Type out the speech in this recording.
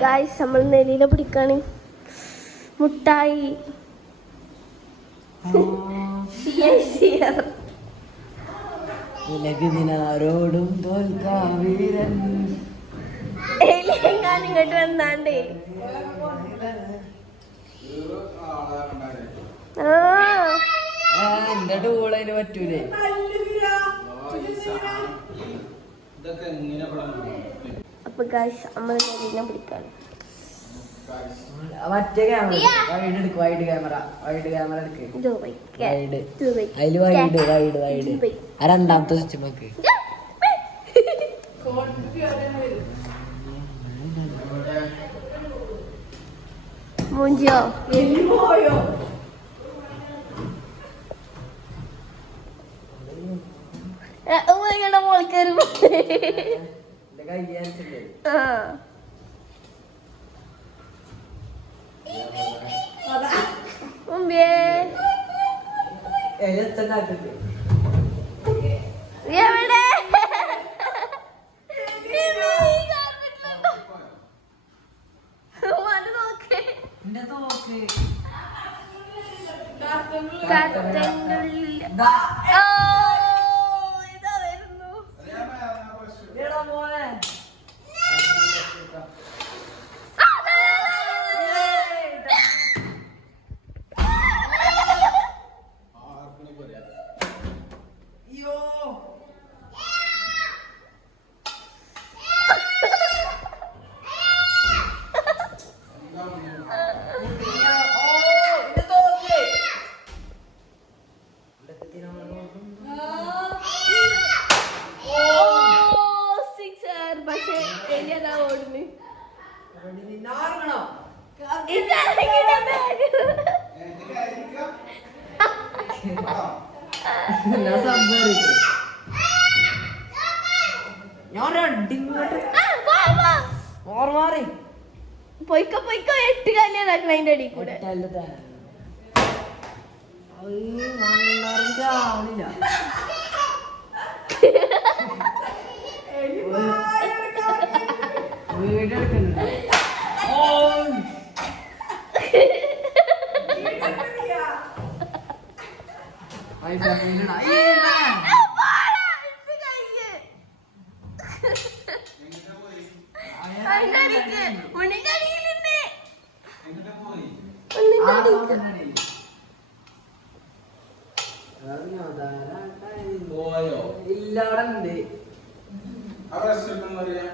Guys നമ്മൾ നെല്ലിനെ പിടിക്കാണ്. മുട്ടായി. വിലകുതിനാരോടും തോൽക്കാവീരൻ. എലിയെങ്ങാനും ഇങ്ങോട്ട് വന്നാണ്ടേ. പറ്റൂലേ? ഇതൊക്കെ എങ്ങനെ അപ്പൊ ഗായ്സ് നമ്മൾ നെല്ലിനെ പിടിക്കാണ് മറ്റേ ക്യാമറ വൈഡ് എടുക്ക് വൈഡ് ക്യാമറ വൈഡ് ക്യാമറ എടുക്ക്. വൈഡ് അതിൽ വൈഡ് വൈഡ് വൈഡ് ആ രണ്ടാമത്തെ സ്വിച്ച് നോക്ക്. മൂഞ്ചിയോ? നിങ്ങളുടെ മോൾക്കൊരു എഴുത്തണ്ടാക്കിട്ട്. എവിടെ? ഉള്ളിൽ. ദാ. ഓ, പക്ഷേ എലിയതാ ഓടുന്നു. പൊയ്ക്കോ പൊയ്ക്കോ എട്ട് കല്യാണാക്കണം അതിന്റെ അടിയിൽ കൂടെ. വീടെടുക്കുന്നുണ്ട് ഉണ്ണിന്റെ അടിയിൽ. പോയോ? ഇല്ല അവിടെ ഉണ്ട് അവിടെ അറിയാം